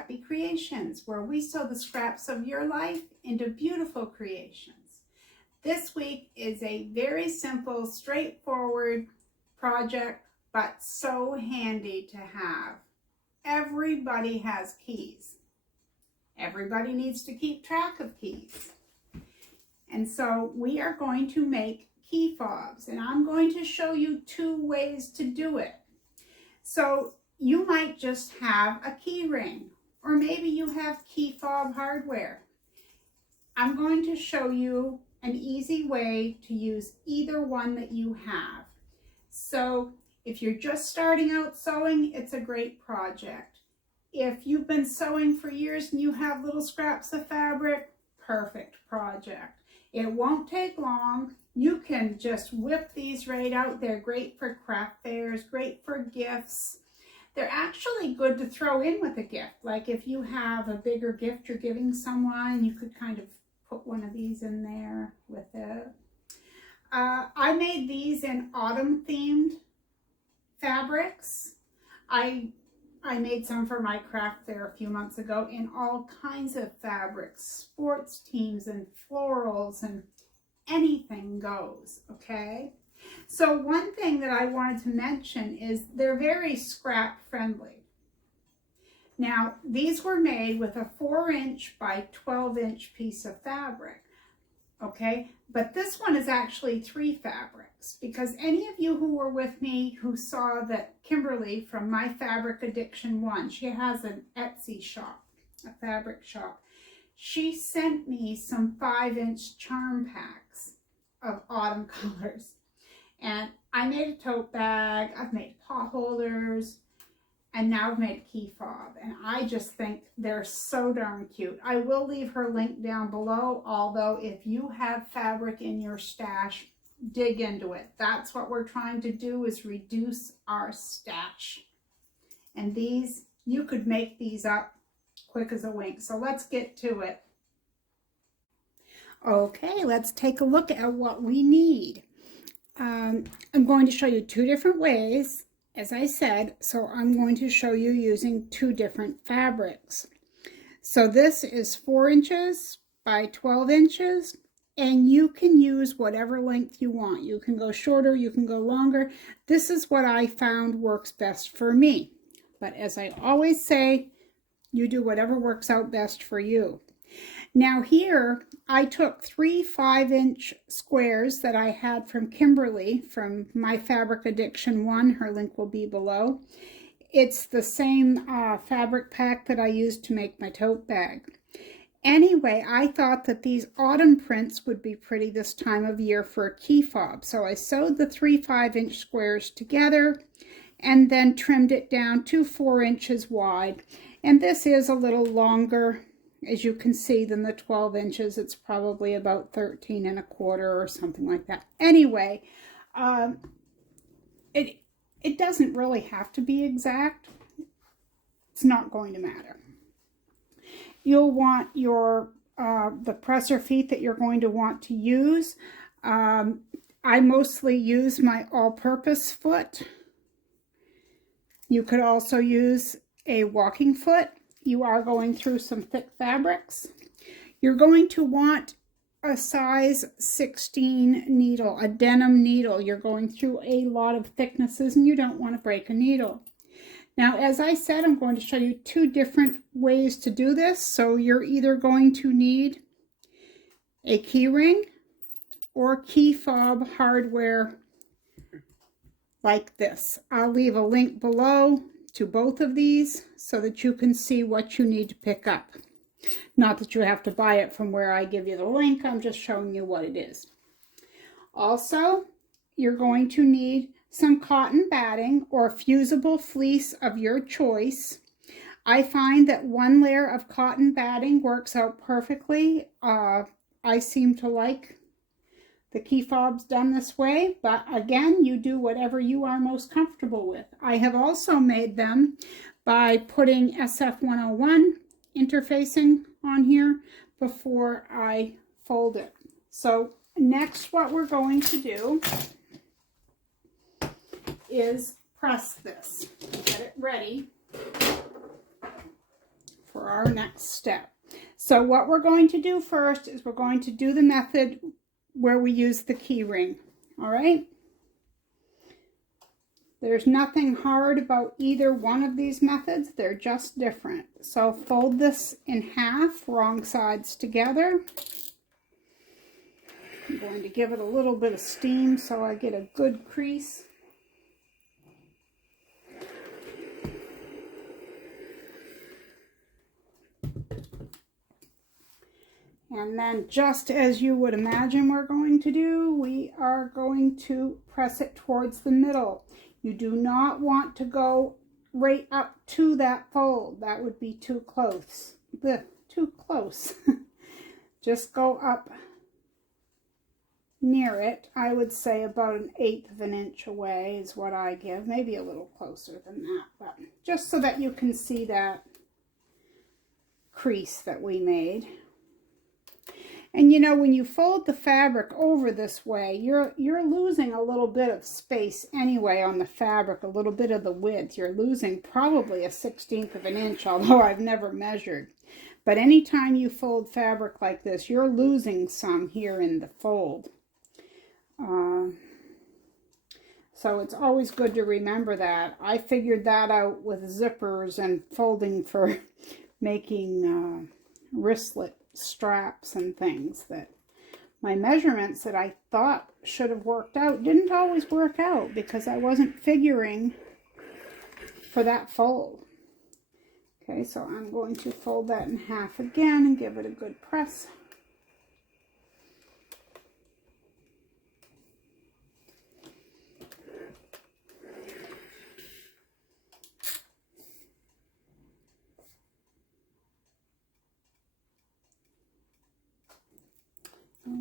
Scrappy Creations, where we sew the scraps of your life into beautiful creations. This week is a very simple, straightforward project, but so handy to have. Everybody has keys. Everybody needs to keep track of keys. And so we are going to make key fobs, and I'm going to show you 2 ways to do it. So you might just have a key ring, or maybe you have key fob hardware. I'm going to show you an easy way to use either one that you have. So if you're just starting out sewing, it's a great project. If you've been sewing for years and you have little scraps of fabric, perfect project. It won't take long. You can just whip these right out. They're great for craft fairs, great for gifts. They're actually good to throw in with a gift. Like if you have a bigger gift you're giving someone, you could kind of put one of these in there with it. I made these in autumn themed fabrics. I made some for my craft fair a few months ago in all kinds of fabrics, sports teams and florals, and anything goes, okay? So one thing that I wanted to mention is they're very scrap friendly. Now, these were made with a 4-inch by 12-inch piece of fabric, okay? But this one is actually 3 fabrics, because any of you who were with me who saw that Kimberley from My Fabric Addiction 1, she has an Etsy shop, a fabric shop. She sent me some 5-inch charm packs of autumn colors. And I made a tote bag, I've made pot holders, and now I've made a key fob. And I just think they're so darn cute. I will leave her link down below, although if you have fabric in your stash, dig into it. That's what we're trying to do, is reduce our stash. And these, you could make these up quick as a wink. So let's get to it. Okay, let's take a look at what we need. I'm going to show you 2 different ways, as I said, so I'm going to show you using 2 different fabrics. So this is 4 inches by 12 inches, and you can use whatever length you want. You can go shorter, you can go longer. This is what I found works best for me. But as I always say, you do whatever works out best for you. Now here, I took 3 5-inch squares that I had from Kimberley from My Fabric Addiction 1. Her link will be below. It's the same fabric pack that I used to make my tote bag. Anyway, I thought that these autumn prints would be pretty this time of year for a key fob. So I sewed the 3 5-inch squares together and then trimmed it down to 4 inches wide. And this is a little longer, as you can see, than the 12 inches. It's probably about 13 1/4 or something like that. Anyway, it doesn't really have to be exact. It's not going to matter. You'll want your the presser feet that you're going to want to use. I mostly use my all-purpose foot. You could also use a walking foot. You are going through some thick fabrics. You're going to want a size 16 needle, a denim needle. You're going through a lot of thicknesses and you don't want to break a needle. Now, as I said, I'm going to show you 2 different ways to do this. So you're either going to need a key ring or key fob hardware like this. I'll leave a link below to both of these so that you can see what you need to pick up. Not that you have to buy it from where I give you the link, I'm just showing you what it is. Also, you're going to need some cotton batting or fusible fleece of your choice. I find that 1 layer of cotton batting works out perfectly. I seem to like the key fobs done this way, but again, you do whatever you are most comfortable with. I have also made them by putting SF101 interfacing on here before I fold it. So next, what we're going to do is press this, get it ready for for our next step. So what we're going to do first is we're going to do the method where we use the key ring. All right? There's nothing hard about either one of these methods. They're just different. So fold this in half, wrong sides together. I'm going to give it a little bit of steam so I get a good crease. And then, just as you would imagine we're going to do, we are going to press it towards the middle. You do not want to go right up to that fold. That would be too close. Too close. Just go up near it. I would say about 1/8 of an inch away is what I give. Maybe a little closer than that, but just so that you can see that crease that we made. And you know, when you fold the fabric over this way, you're losing a little bit of space anyway on the fabric, a little bit of the width. You're losing probably 1/16 of an inch, although I've never measured. But anytime you fold fabric like this, you're losing some here in the fold. So it's always good to remember that. I figured that out with zippers and folding for making wristlet straps and things, that my measurements that I thought should have worked out didn't always work out because I wasn't figuring for that fold. Okay, so I'm going to fold that in half again and give it a good press.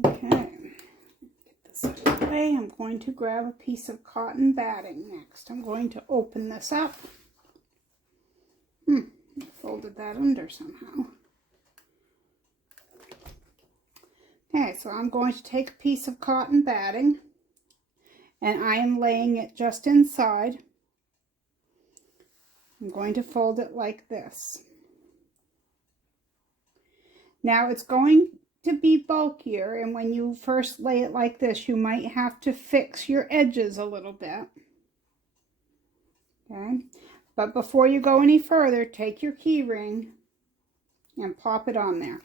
Okay, get this out of the way. I'm going to grab a piece of cotton batting next. I'm going to open this up. I folded that under somehow. Okay, so I'm going to take a piece of cotton batting and I am laying it just inside. I'm going to fold it like this. Now it's going to be bulkier, and when you first lay it like this, you might have to fix your edges a little bit. Okay, but before you go any further, take your key ring and pop it on there.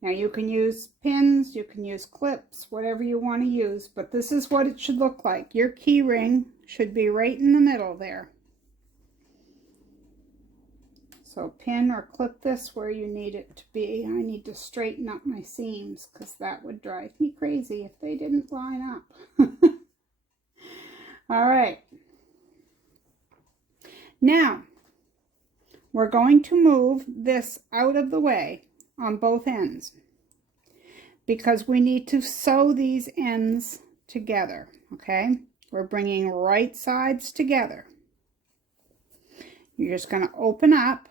Now you can use pins, you can use clips, whatever you want to use, but this is what it should look like. Your key ring should be right in the middle there. So pin or clip this where you need it to be. I need to straighten up my seams because that would drive me crazy if they didn't line up. All right. Now, we're going to move this out of the way on both ends because we need to sew these ends together, okay? We're bringing right sides together. You're just going to open up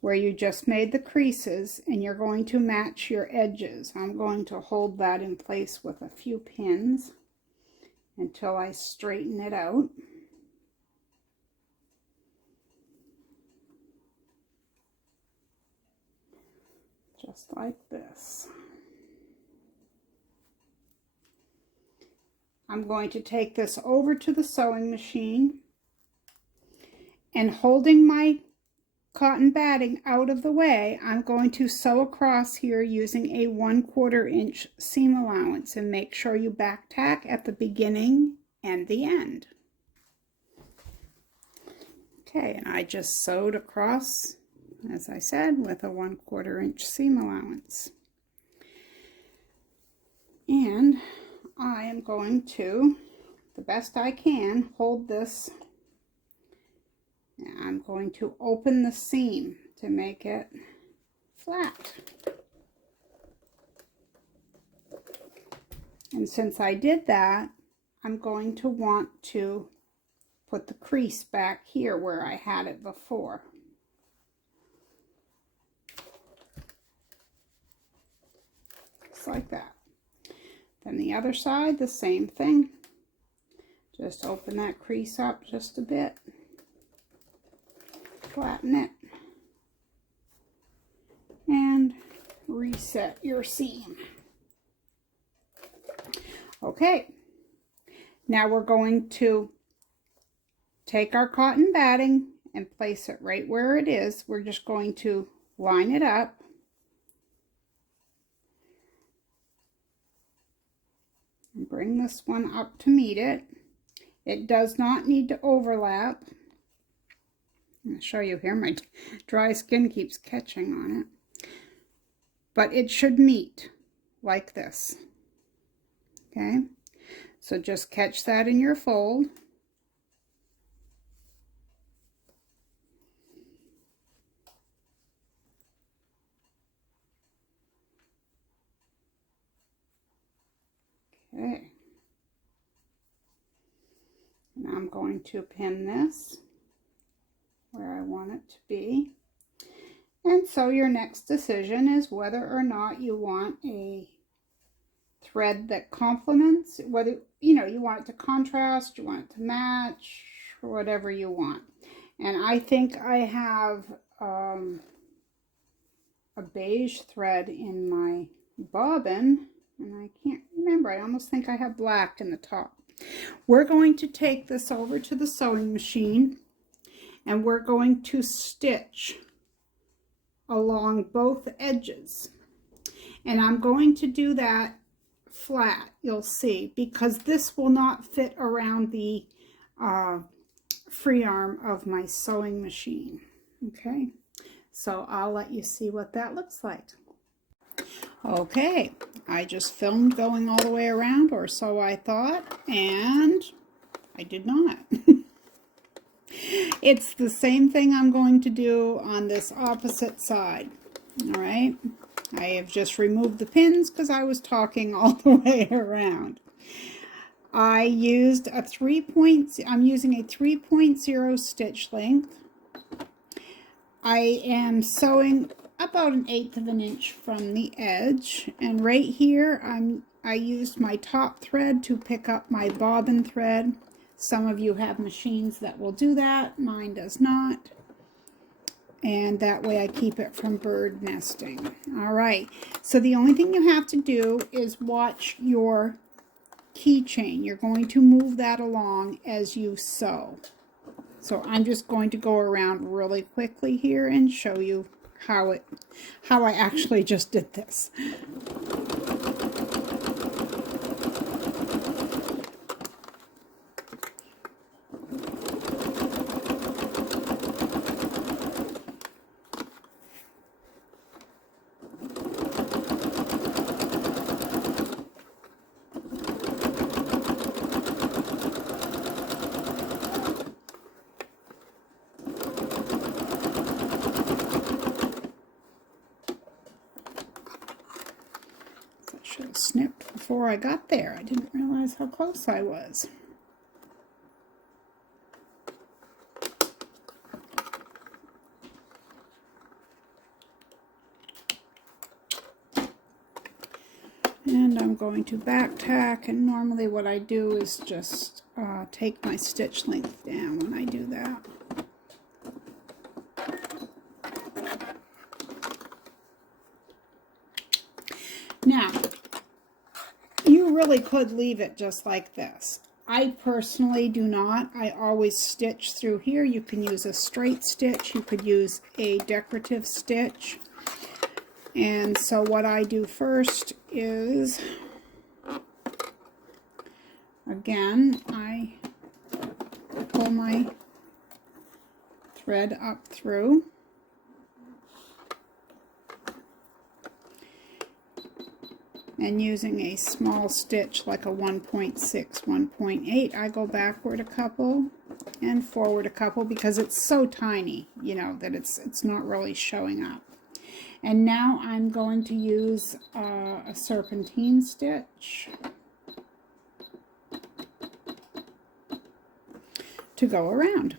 where you just made the creases and you're going to match your edges. I'm going to hold that in place with a few pins until I straighten it out. Just like this. I'm going to take this over to the sewing machine and holding my cotton batting out of the way, I'm going to sew across here using a 1/4 inch seam allowance, and make sure you back tack at the beginning and the end. Okay, and I just sewed across, as I said, with a 1/4 inch seam allowance. And I am going to, the best I can, hold this. I'm going to open the seam to make it flat. And since I did that, I'm going to want to put the crease back here where I had it before. Just like that. Then the other side, the same thing. Just open that crease up just a bit. flatten it, and reset your seam. Okay, now we're going to take our cotton batting and place it right where it is. We're just going to line it up. And bring this one up to meet it. It does not need to overlap. I'm going to show you here, my dry skin keeps catching on it. But it should meet like this. Okay, so just catch that in your fold. Okay, now I'm going to pin this where I want it to be. And so your next decision is whether or not you want a thread that complements, whether you want it to contrast, you want it to match, or whatever you want. And I think I have a beige thread in my bobbin, and I can't remember. I almost think I have black in the top. We're going to take this over to the sewing machine, and we're going to stitch along both edges. And I'm going to do that flat, you'll see, because this will not fit around the free arm of my sewing machine. Okay, so I'll let you see what that looks like. Okay, I just filmed going all the way around, or so I thought, and I did not. It's the same thing I'm going to do on this opposite side. All right, I have just removed the pins because I was talking all the way around. I used a I'm using a 3.0 stitch length. I am sewing about 1/8 of an inch from the edge, and right here I used my top thread to pick up my bobbin thread. Some of you have machines that will do that, mine does not, and that way I keep it from bird nesting. All right, so the only thing you have to do is watch your keychain. You're going to move that along as you sew. So I'm just going to go around really quickly here and show you how I actually just did this. Should have snipped before I got there. I didn't realize how close I was. And I'm going to back tack, and normally what I do is just take my stitch length down when I do that. Now, you really could leave it just like this. I personally do not. I always stitch through here. You can use a straight stitch. You could use a decorative stitch. And so what I do first is, again, I pull my thread up through. And using a small stitch like a 1.6, 1.8, I go backward a couple and forward a couple because it's so tiny, you know, that it's not really showing up. And now I'm going to use a serpentine stitch to go around.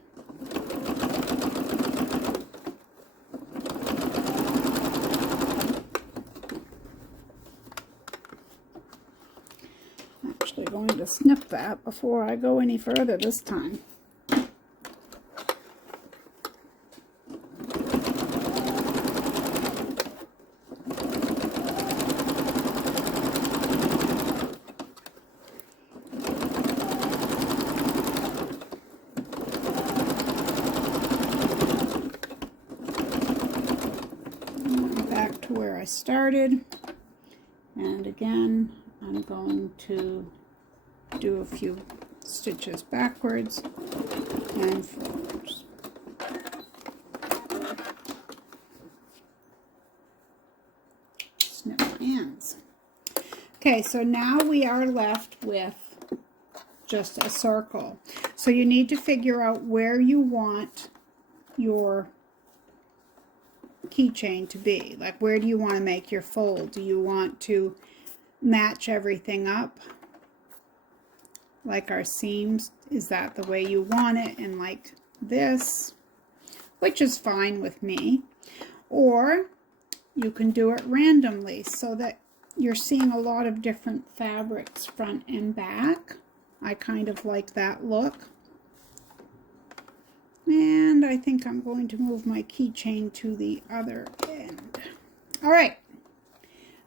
Actually going to snip that before I go any further this time. to where I started. And again, I'm going to do a few stitches backwards and forwards. Snip my ends. Okay, so now we are left with just a circle. So you need to figure out where you want your keychain to be. Like, where do you want to make your fold? Do you want to match everything up? Like our seams, is that the way you want it? And like this, which is fine with me. Or you can do it randomly so that you're seeing a lot of different fabrics front and back. I kind of like that look. And I think I'm going to move my keychain to the other end. All right.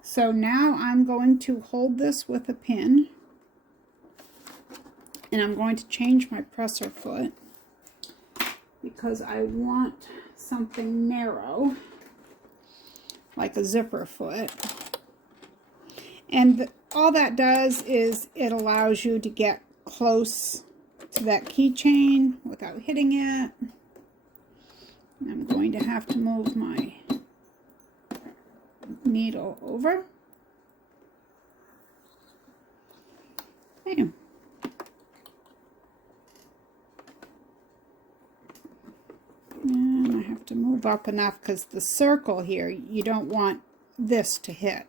So now I'm going to hold this with a pin. And I'm going to change my presser foot because I want something narrow, like a zipper foot. And all that does is it allows you to get close to that keychain without hitting it. And I'm going to have to move my needle over. Okay. And I have to move up enough because the circle here, you don't want this to hit.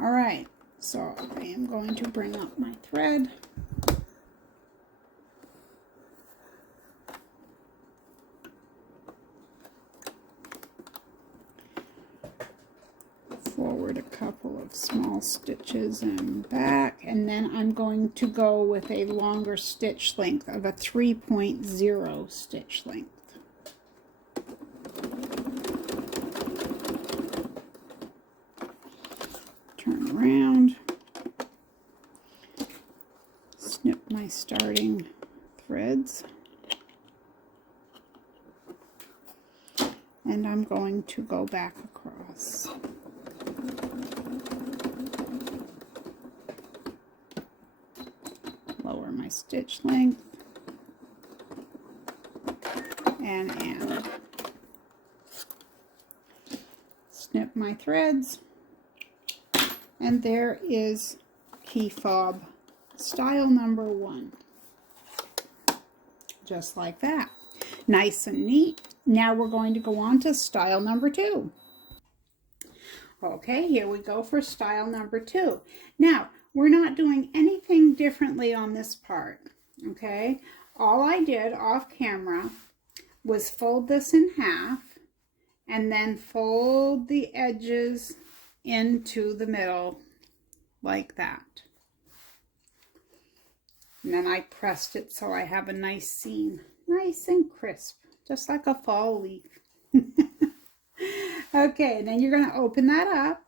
All right, so I am going to bring up my thread. Forward a couple of small stitches and back, and then I'm going to go with a longer stitch length of a 3.0 stitch length. Turn around, snip my starting threads, and I'm going to go back across. Lower my stitch length and end. Snip my threads. And there is key fob style number 1. Just like that. Nice and neat. Now we're going to go on to style number 2. Okay, here we go for style number 2. Now, we're not doing anything differently on this part. Okay, all I did off camera was fold this in half and then fold the edges into the middle like that. And then I pressed it so I have a nice seam, nice and crisp, just like a fall leaf. Okay, and then you're going to open that up,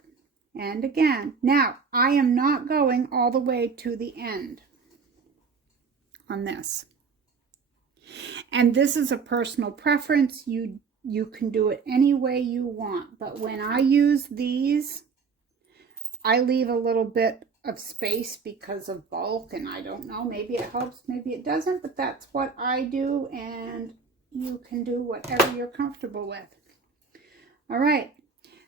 and again, now I am not going all the way to the end on this. And this is a personal preference. You can do it any way you want, but when I use these, I leave a little bit of space because of bulk, and I don't know, maybe it helps, maybe it doesn't, but that's what I do, and you can do whatever you're comfortable with. All right,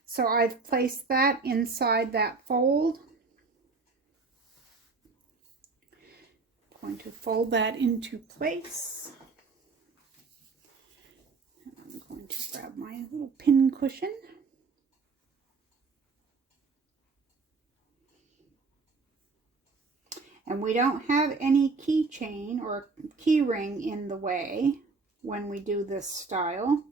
so I've placed that inside that fold. I'm going to fold that into place. I'm going to grab my little pin cushion. And we don't have any keychain or key ring in the way when we do this style,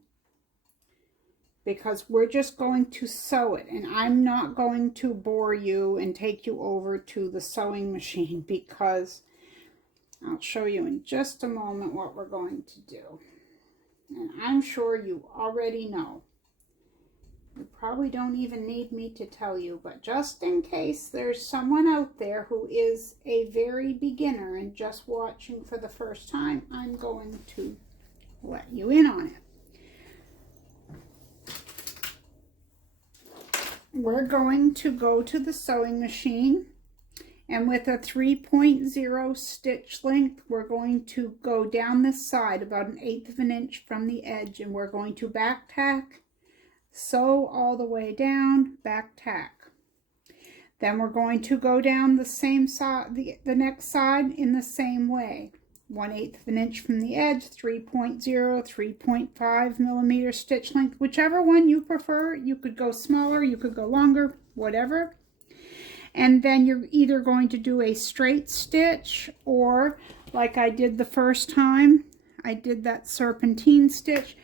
because we're just going to sew it, and I'm not going to bore you and take you over to the sewing machine, because I'll show you in just a moment what we're going to do. And I'm sure you already know. You probably don't even need me to tell you, but just in case there's someone out there who is a very beginner and just watching for the first time, I'm going to let you in on it. we're going to go to the sewing machine, and with a 3.0 stitch length, we're going to go down this side about 1/8 of an inch from the edge, and we're going to back tack, sew all the way down, back tack. Then we're going to go down the same side, the next side in the same way. 1/8 of an inch from the edge, 3.0, 3.5 millimeter stitch length, whichever one you prefer. You could go smaller, you could go longer, whatever. And then you're either going to do a straight stitch, or like I did the first time, I did that serpentine stitch.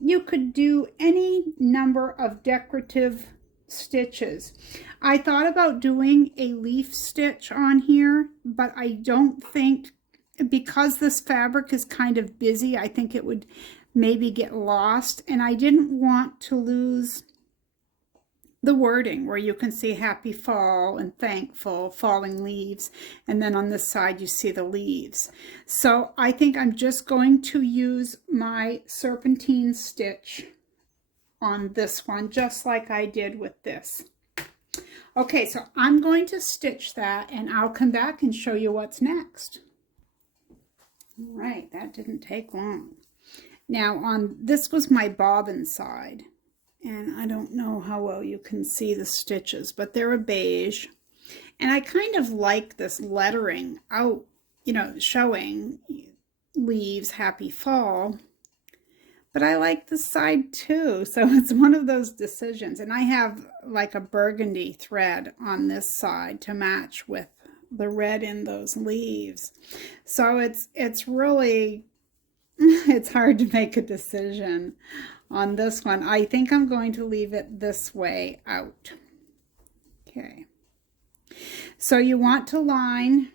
You could do any number of decorative stitches. I thought about doing a leaf stitch on here, but I don't think, because this fabric is kind of busy, I think it would maybe get lost, and I didn't want to lose the wording where you can see happy fall and thankful, falling leaves, and then on this side you see the leaves. So I think I'm just going to use my serpentine stitch on this one, just like I did with this. Okay, so I'm going to stitch that, and I'll come back and show you what's next. All right, that didn't take long. Now this was my bobbin side, and I don't know how well you can see the stitches, but they're a beige, and I kind of like this lettering out, you know, showing leaves, happy fall, but I like this side too, so it's one of those decisions. And I have like a burgundy thread on this side to match with the red in those leaves, so it's really it's hard to make a decision on this one. I think I'm going to leave it this way out. Okay, so you want to line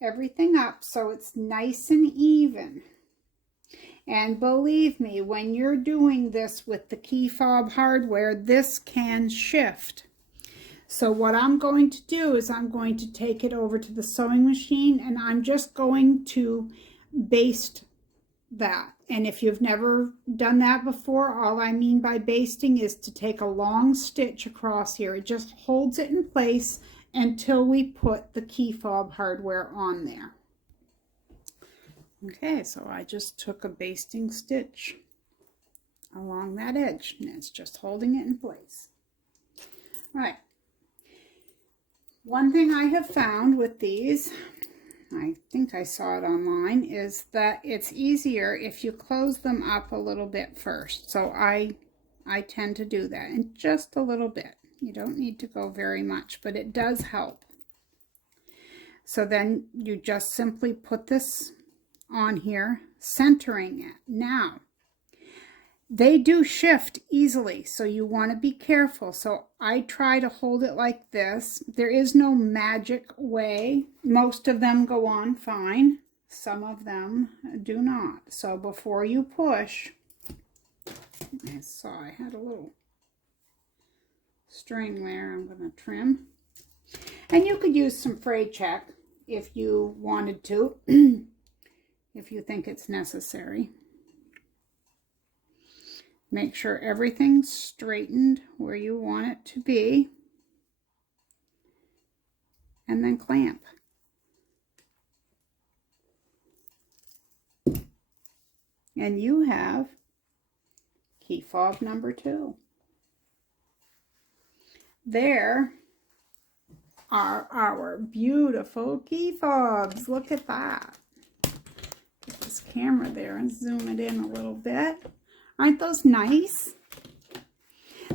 everything up so it's nice and even. And believe me, when you're doing this with the key fob hardware, this can shift. So what I'm going to do is I'm going to take it over to the sewing machine, and I'm just going to baste that. And if you've never done that before, all I mean by basting is to take a long stitch across here. It just holds it in place until we put the key fob hardware on there. Okay, so I just took a basting stitch along that edge, and it's just holding it in place. All right. One thing I have found with these, I think I saw it online, is that it's easier if you close them up a little bit first. So I tend to do that, and just a little bit. You don't need to go very much, but it does help. So then you just simply put this on here, centering it. Now, they do shift easily, so you want to be careful. So I try to hold it like this. There is no magic way. Most of them go on fine. Some of them do not. So before you push, I saw I had a little string there I'm going to trim. And you could use some frayed check if you wanted to, if you think it's necessary. Make sure everything's straightened where you want it to be, and then clamp. And you have key fob number 2. There are our beautiful key fobs. Look at that. Get this camera there and zoom it in a little bit. Aren't those nice?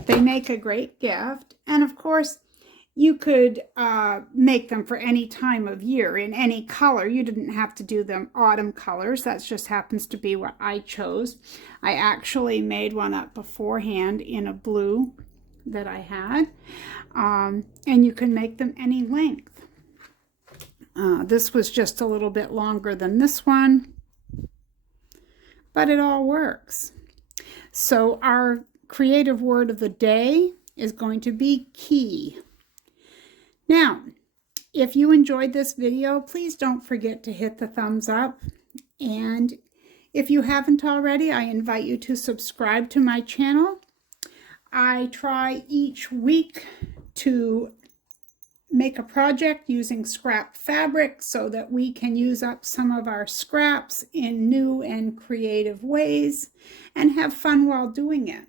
They make a great gift. And of course, you could make them for any time of year in any color. You didn't have to do them autumn colors. That just happens to be what I chose. I actually made one up beforehand in a blue that I had. And you can make them any length. This was just a little bit longer than this one, but it all works. So our creative word of the day is going to be key. Now, if you enjoyed this video, please don't forget to hit the thumbs up. And if you haven't already, I invite you to subscribe to my channel. I try each week to make a project using scrap fabric so that we can use up some of our scraps in new and creative ways and have fun while doing it.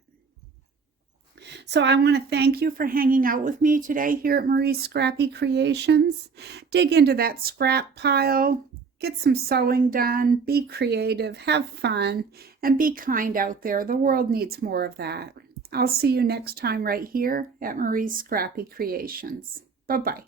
So I want to thank you for hanging out with me today here at Marie's Scrappy Creations. Dig into that scrap pile, get some sewing done, be creative, have fun, and be kind out there. The world needs more of that. I'll see you next time right here at Marie's Scrappy Creations. Bye-bye.